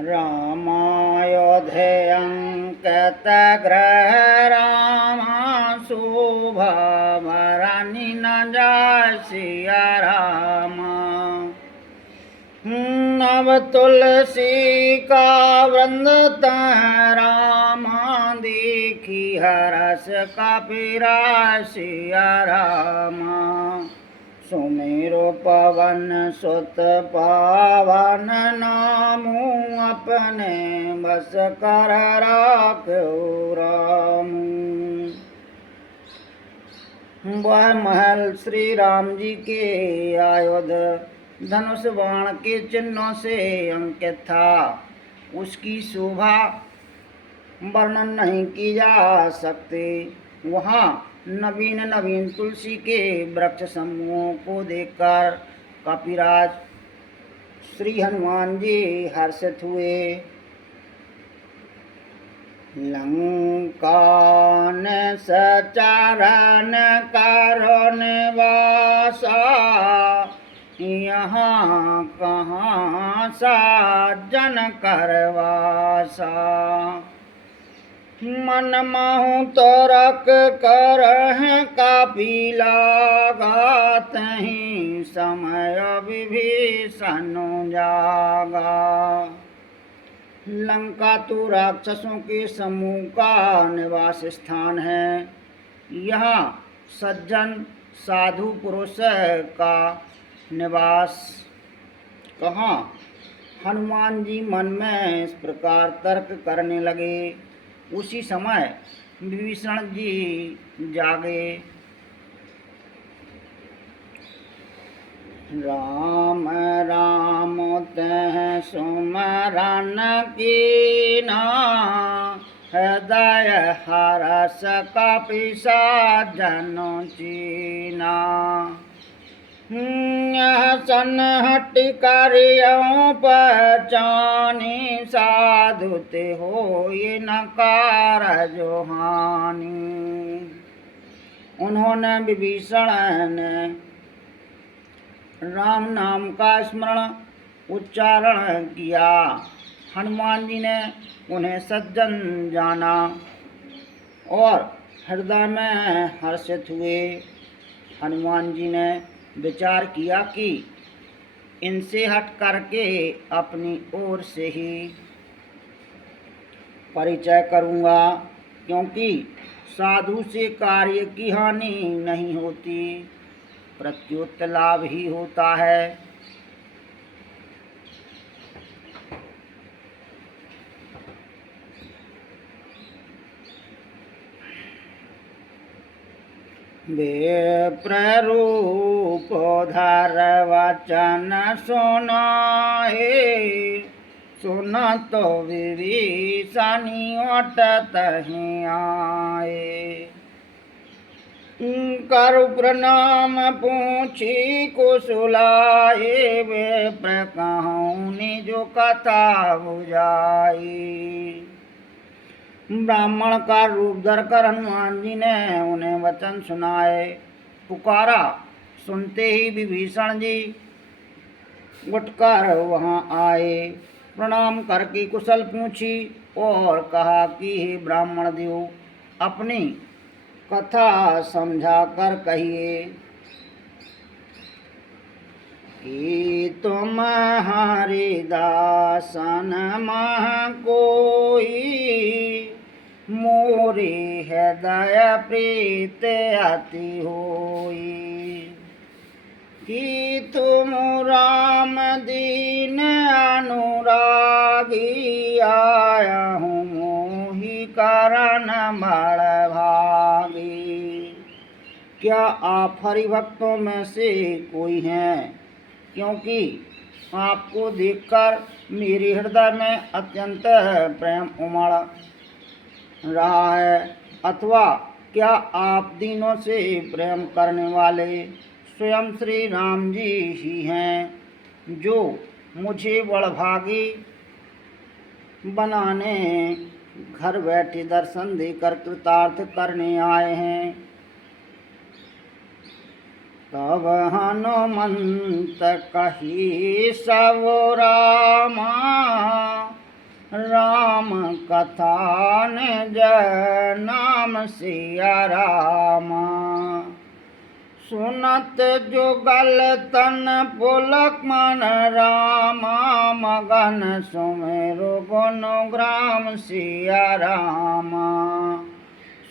रामायोध्यङ्कतग्रह रामा शुभमरानि न जाय सिया रामा। नव तुलसी का वृंद तह रामा देखी हरस कपिरा सिया रामा। सुमेरु पवन सुत पावन नामु अपने बस कर राख्यो रामू। वह महल श्री राम जी के आयुध धनुष बाण के चिन्हों से अंकित था। उसकी शोभा वर्णन नहीं की जा सकती। वहाँ नवीन नवीन तुलसी के वृक्ष समूहों को देखकर कपिराज श्री हनुमान जी हर्षित हुए। लंका ने सचारण करो निवासा, यहाँ कहाँ साजन करवासा। मन माहू तो रख कर काफिला गात ही समय विभीषण जागा। लंका तो राक्षसों के समूह का निवास स्थान है। यहाँ सज्जन साधु पुरुष का निवास कहाँ। हनुमान जी मन में इस प्रकार तर्क करने लगे। उसी समय विभीषण जी जागे। राम राम तह सुमरन कीना, हृदय हरस कपिसा जनो चीना। सनहट करियों पहचानी, साधु ते हो ये नकार जो हानि। उन्होंने विभीषण ने राम नाम का स्मरण उच्चारण किया। हनुमान जी ने उन्हें सज्जन जाना और हृदय में हर्षित हुए। हनुमान जी ने विचार किया कि इनसे हट करके अपनी ओर से ही परिचय करूँगा, क्योंकि साधु से कार्य की हानि नहीं होती, प्रत्युत लाभ ही होता है। विप्ररूप धर वचन सुनाए, सुनत विभीषणी अटत ही आए। करु प्रणाम पूछी कुशलाए, विप्र कहूँ निज कथा बुझाई। ब्राह्मण का रूप धरकर हनुमान जी ने उन्हें वचन सुनाए। पुकारा सुनते ही विभीषण जी उठकर वहाँ आए। प्रणाम करके कुशल पूछी और कहा कि हे ब्राह्मण देव, अपनी कथा समझा कर कहिए कि तुम हरिदासन मह कोई, मोरे हृदय प्रीत अति होई। कि तुम राम दीन अनुरागी, आया हूँ मोहि करन बड़ भागी। क्या आप हरिभक्तों में से कोई हैं? क्योंकि आपको देखकर मेरे हृदय में अत्यंत प्रेम उमड़ रहा है। अथवा क्या आप दीनों से प्रेम करने वाले स्वयं श्री राम जी ही हैं, जो मुझे बड़भागी बनाने घर बैठे दर्शन देकर कृतार्थ करने आए हैं। तब हनुमंत कही सब रामा, राम कथा ने जय नाम सिया राम। सुनत जुगल तन पुलक मन रामा, मगन सुमेरु गुण ग्राम सिया रामा।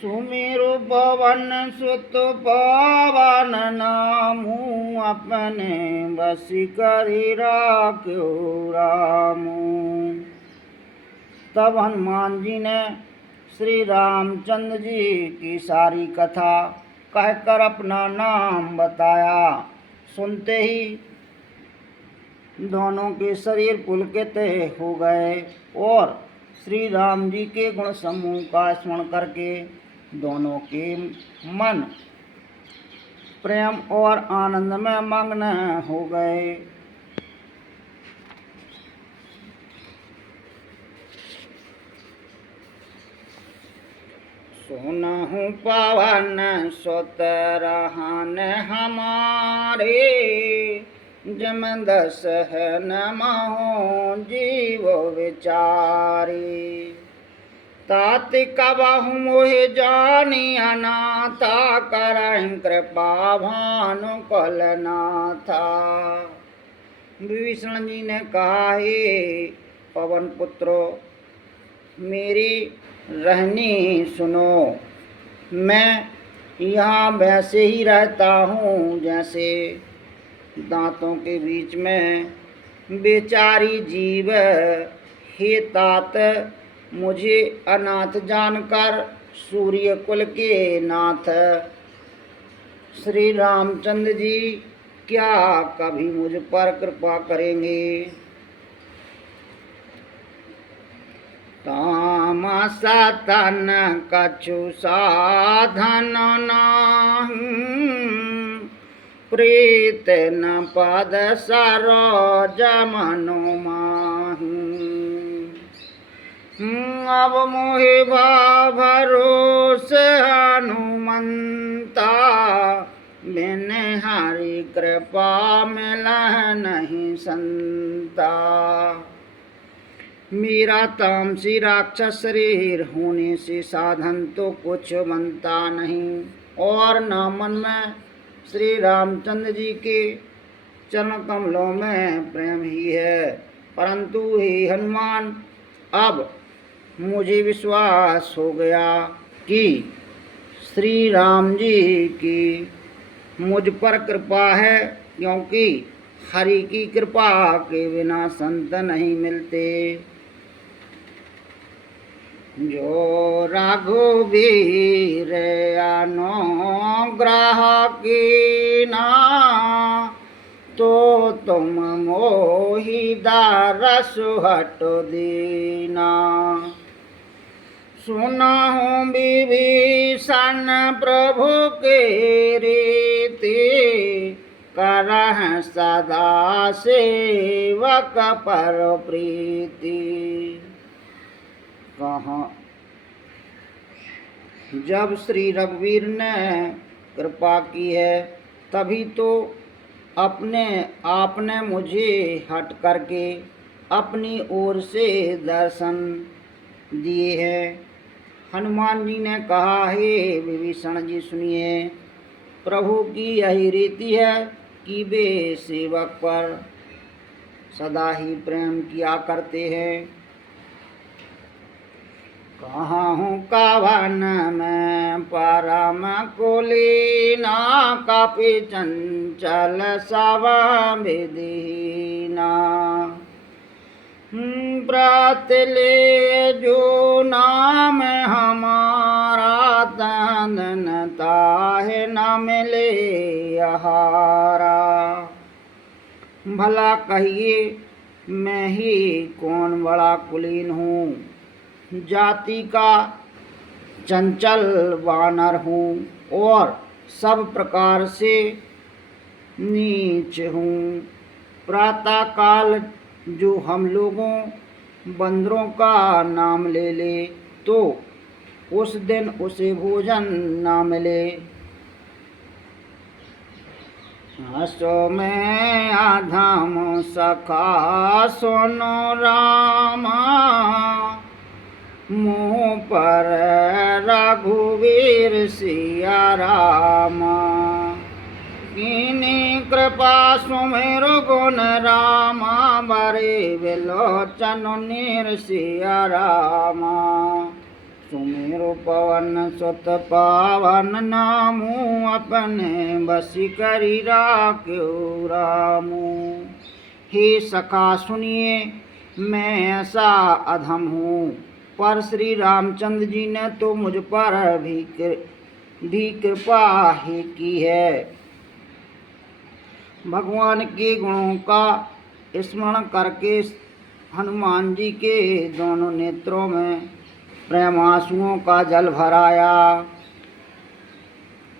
सुमेरु पवन सुत पवन नामू, अपने बसी करी राख्यो रामू। तब हनुमान जी ने श्री रामचंद्र जी की सारी कथा कहकर अपना नाम बताया। सुनते ही दोनों के शरीर पुलकित हो गए और श्री राम जी के गुण समूह का स्मरण करके दोनों के मन प्रेम और आनंद में मग्न हो गए। सुनहु पवन सुत रहन हमारे, जम दस है नमो जीव विचारी। तात कबहु मोह जानी अनाथा, करहिं कृपा भानु कलनाथा। विभीषण जी ने कहा, हे पवन पुत्रो, मेरी रहनी सुनो। मैं यहाँ वैसे ही रहता हूँ जैसे दांतों के बीच में बेचारी जीव। हे तात, मुझे अनाथ जानकर सूर्य कुल के नाथ श्री रामचंद्र जी क्या कभी मुझ पर कृपा करेंगे? तामसा तन कछु साधन नाहि, प्रीत न पद सरोज मनो माहि। अब मोहि भरोस हनुमंता, बिन हरि कृपा मिलह नहीं संता। मेरा तामसी राक्षस शरीर होने से साधन तो कुछ बनता नहीं, और न मन में श्री रामचंद्र जी के चरण कमलों में प्रेम ही है। परंतु हे हनुमान, अब मुझे विश्वास हो गया कि श्री राम जी की मुझ पर कृपा है, क्योंकि हरि की कृपा के बिना संत नहीं मिलते। जो रघुवीर अनुग्रह कीना, तो तुम मोहि दारसु हटो दीना। सुनहु विभीषण प्रभु के रीति, करह सदा सेवक पर प्रीति। कहाँ जब श्री रघुवीर ने कृपा की है, तभी तो अपने आपने मुझे हट करके अपनी ओर से दर्शन दिए हैं। हनुमान जी ने कहा, हे विभीषण जी सुनिए, प्रभु की यही रीति है कि वे सेवक पर सदा ही प्रेम किया करते हैं। कहूँ कवन में परम कुलीना, कपि चंचल सब विधीना। व्रत ले जो नाम हमारा, तन ताहे न मिले आहारा। भला कहिए मैं ही कौन बड़ा कुलीन हूँ, जाति का चंचल वानर हूँ और सब प्रकार से नीच हूँ। प्रातः काल जो हम लोगों बंदरों का नाम ले ले, तो उस दिन उसे भोजन ना मिले। हसो में आधम सखा सोनो रामा, मुँह पर रघुवीर सिया रामा। कीनी कृपा सुमेरु गुण रामा, बरे विलोचन नीर सिया रामा। सुमेरु पवन सुत पावन नामू, अपने बसी करी राख्यो रामू। हे सखा सुनिए, मैं ऐसा अधम हूँ, पर श्री रामचंद्र जी ने तो मुझ पर भी कृपा ही की है। भगवान के गुणों का स्मरण करके हनुमान जी के दोनों नेत्रों में प्रेमांसुओं का जल भराया।